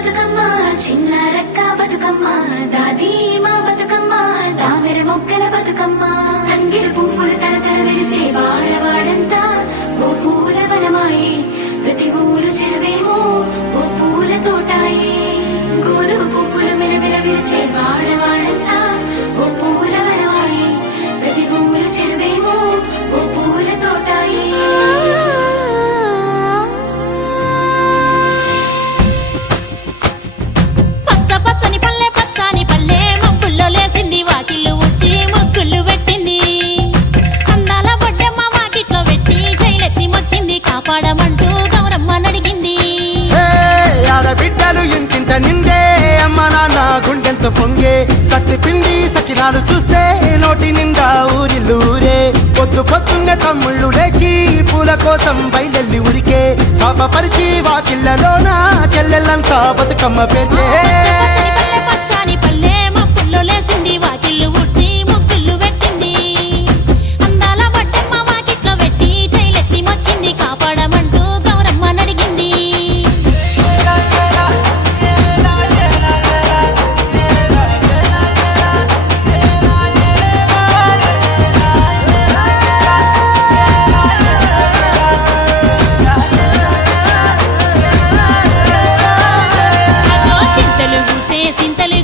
బతుకమ్మ చిన్న రక్క బతుకమ్మ దాది మా బతుకమ్మ తామెర మొక్కల బతుకమ్మ. తంగిడు పువ్వులు తరతర మెరిసే వాడ పొంగే సత్తి పిండి సకినాలు చూస్తే నోటి నిండా ఊరి. లూరే పొద్దు పొద్దున్న తమ్ముళ్ళు లేచి పూల కోసం బయలెల్లి ఉరికే. శాపపరిచి వాకిళ్ళలోనా చెల్లెళ్ళంతా బతుకమ్మ పెరిచే. cuéntale